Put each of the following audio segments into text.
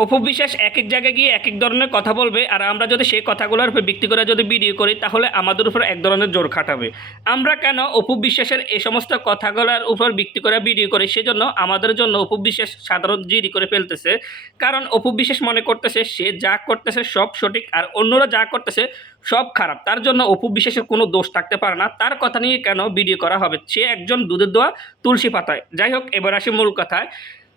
অপু বিশ্বাস এক এক জায়গায় গিয়ে এক এক ধরনের কথা বলবে, আর আমরা যদি সেই কথাগুলোর উপর ভিত্তি করে যদি ভিডিও করি, তাহলে আমাদের উপর এক ধরনের জোর খাটাবে। আমরা কেন অপু বিশ্বাসের এই সমস্ত কথাগুলোর উপর ভিত্তি করে ভিডিও করি? সেজন্য আমাদের জন্য অপু বিশ্বাস সাধারণ জিডি করে ফেলতেছে। কারণ অপু বিশ্বাস মনে করতেছে, সে যা করতেছে সব সঠিক, আর অন্যরা যা করতেছে সব খারাপ। তার জন্য অপু বিশ্বাসের কোনো দোষ থাকতে পারে না। তার কথা নিয়ে কেন ভিডিও করা হবে? সে একজন দুধের দোয়া তুলসী পাতায়। যাই হোক, এবার আসি মূল কথায়।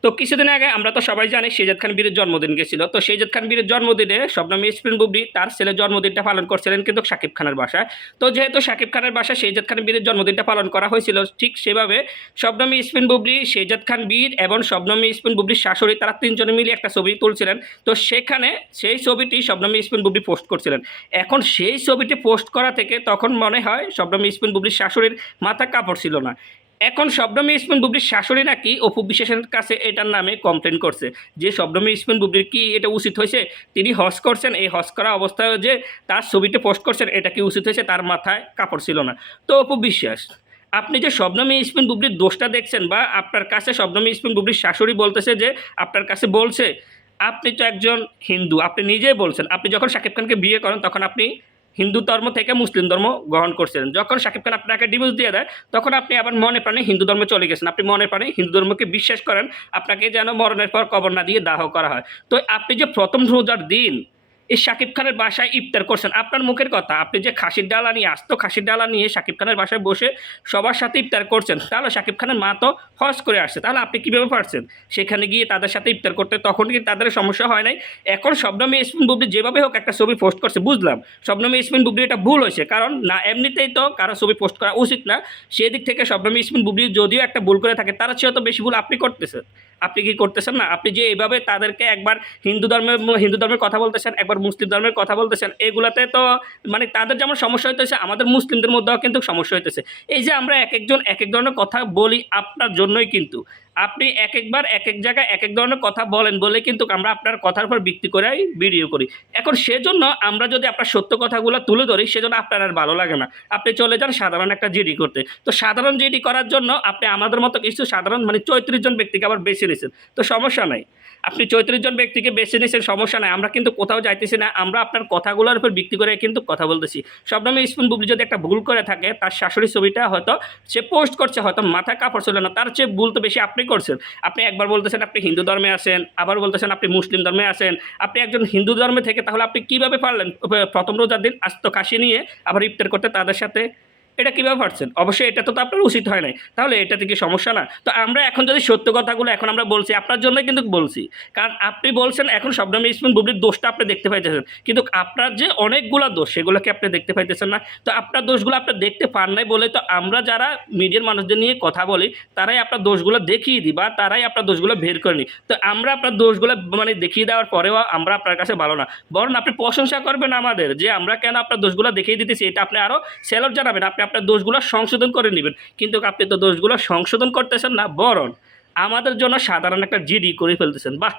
তো কিছুদিন আগে আমরা তো সবাই জানি শেজাদ খান বীরের জন্মদিন গেছিল। তো শেজাদ খান বীরের জন্মদিনে শবনম ইসপিন বুবলি তার ছেলের জন্মদিনটা পালন করছিলেন কিন্তু শাকিব খানের বাসায়। তো যেহেতু শাকিব খানের বাসায় শেজাদ খান বীরের জন্মদিনটা পালন করা হয়েছিল, ঠিক সেভাবে শবনমী ইসপিন বুবলি শেজাদ খান বীর এবং শবনমী ইসপিন বুবলির শাশুড়ি তারা তিনজনে মিলে একটা ছবি তুলছিলেন। তো সেখানে সেই ছবিটি শবনমী ইসপিন বুবলি পোস্ট করছিলেন। এখন সেই ছবিটি পোস্ট করা থেকে তখন মনে হয় শবনমী ইসপিন বুবলির শাশুড়ির মাথা কাপড় ছিল না। এখন শবনমী ইসমিন বুবলির শাশুড়ি নাকি অপু বিশ্বাসের কাছে এটার নামে কমপ্লেন করছে। যে শবনমী ইসমিন বুবলির কি এটা উচিত হয়েছে? তিনি হজ করছেন, এই হজ করা অবস্থায় যে তার ছবিতে পোস্ট করছেন, এটা কি উচিত হয়েছে? তার মাথায় কাপড় ছিল না। তো অপু বিশ্বাস, আপনি যে শবনমী ইসমিন বুবলির দোষটা দেখছেন বা আপনার কাছে শবনমী ইসমিন বুবলির শাশুড়ি বলতেছে যে আপনার কাছে বলছে, আপনি তো একজন হিন্দু, আপনি নিজেই বলছেন, আপনি যখন শাকিব খানকে বিয়ে করেন তখন আপনি হিন্দু ধর্ম থেকে মুসলিম ধর্ম গ্রহণ করছিলেন। যখন সাকিব খান আপনাকে ডিভোর্স দিয়ে দেয়, তখন আপনি আবার মনে প্রাণে হিন্দু ধর্মে চলে গেছেন। আপনি মনে প্রাণে হিন্দু ধর্মকে বিশ্বাস করেন, আপনাকে যেন মরণের পর কবর না দিয়ে দাহ করা হয়। তো আপনি যে প্রথম রোজার দিন এই শাকিব খানের বাসায় ইফতার করছেন। আপনার মুখের কথা, আপনি যে খাসির ডালা নিয়ে, আস্ত খাসির ডালা নিয়ে শাকিব খানের বাসায় বসে সবার সাথে ইফতার করছেন, তাহলে শাকিব খানের মা তো হজ করে আসছে, তাহলে আপনি কীভাবে পারছেন? সেখানে গিয়ে তাদের সাথে ইফতার করতে তখন কি তাদের সমস্যা হয় নাই? এখন শবনমী ইসমিন বুবলি যেভাবে হোক একটা ছবি পোস্ট করছে, বুঝলাম। শবনমী ইসমিন বুবলি এটা ভুল হয়েছে, কারণ না, এমনিতেই তো কারও ছবি পোস্ট করা উচিত না। সেদিক থেকে শবনমী ইসমিন বুবলি যদিও একটা ভুল করে থাকে, তার চেয়েও তো বেশি ভুল আপনি করতেছেন। আপনি কি করতেছেন না? আপনি যে এইভাবে তাদেরকে একবার হিন্দু ধর্মের হিন্দু ধর্মের কথা বলতেছেন, একবার মুসলিম ধর্মের কথা বলতেছেন, এগুলাতে তো মানে তাদের যেমন সমস্যা হইতেছে, আমাদের মুসলিমদের মধ্যেও কিন্তু সমস্যা হইতেছে। এই যে আমরা এক একজন এক এক ধরনের কথা বলি আপনার জন্যই কিন্তু। আপনি এক একবার এক এক জায়গায় এক এক ধরনের কথা বলেন বলে কিন্তু আমরা আপনার কথার উপর ভিত্তি করেই ভিডিও করি। এখন সেজন্য আমরা যদি আপনার সত্য কথাগুলো তুলে ধরি, সেজন্য আপনার আর ভালো লাগে না। আপনি চলে যান সাধারণ একটা জিডি করতে। তো সাধারণ জিডি করার জন্য আপনি আমাদের মতো কিছু সাধারণ মানে চৌত্রিশ জন ব্যক্তিকে আবার বেছে নিয়েছেন তো সমস্যা নাই। আপনি চৌত্রিশ জন ব্যক্তিকে বেছে নিয়েছেন সমস্যা নাই। আমরা কিন্তু কোথাও যাইতেছি না। আমরা আপনার কথাগুলোর উপর ভিত্তি করে কিন্তু কথা বলতেছি। সবসময় স্পুন বুবলি যদি একটা ভুল করে থাকে, তার শাশুড়ি ছবিটা হয়তো সে পোস্ট করছে, হয়তো মাথা কাপড় ছিল না। তার চেয়ে ভুল তো বেশি আপনি করছেন। আপনি একবার বলতেছেন আপনি হিন্দু ধর্মে আসেন আবার বলতেছেন আপনি মুসলিম ধর্মে আসেন আপনি একজন হিন্দু ধর্মে থেকে তাহলে আপনি কীভাবে পারলেন? প্রথম রোজার দিন আস্ত কাশি নিয়ে আবার ইফতার করতে তাদের সাথে এটা কীভাবে পারছেন অবশ্যই এটা তো আপনার উচিত হয় নাই। তাহলে এটা থেকে সমস্যা না। তো আমরা এখন যদি সত্য কথাগুলো এখন আমরা বলছি, আপনার জন্যই কিন্তু বলছি। কারণ আপনি বলছেন, এখন শবনম ইসমিন বুবলির দোষটা আপনি দেখতে পাইতেছেন। কিন্তু আপনার যে অনেকগুলো দোষ সেগুলোকে আপনি দেখতে পাইতেছেন না? তো আপনার দোষগুলো আপনি দেখতে পান নাই বলে তো আমরা যারা মিডিয়ার মানুষদের নিয়ে কথা বলি, তারাই আপনার দোষগুলো দেখিয়ে দিই বা তারাই আপনার দোষগুলো বের করে নিই। তো আমরা আপনার দোষগুলো মানে দেখিয়ে দেওয়ার পরেও আমরা আপনার কাছে ভালো না। বরং আপনি প্রশংসা করবেন আমাদের যে আমরা কেন আপনার দোষগুলো দেখিয়ে দিতেছি, এটা আপনি আরও সেলর জানাবেন। আপনি আপনার দোষগুলো সংশোধন করে নেবেন। কিন্তু আপনি তো দোষগুলো সংশোধন করতেছেন না বরণ আমাদের জন্য সাধারণ একটা জিডি করে ফেলতেছেন। বাহ!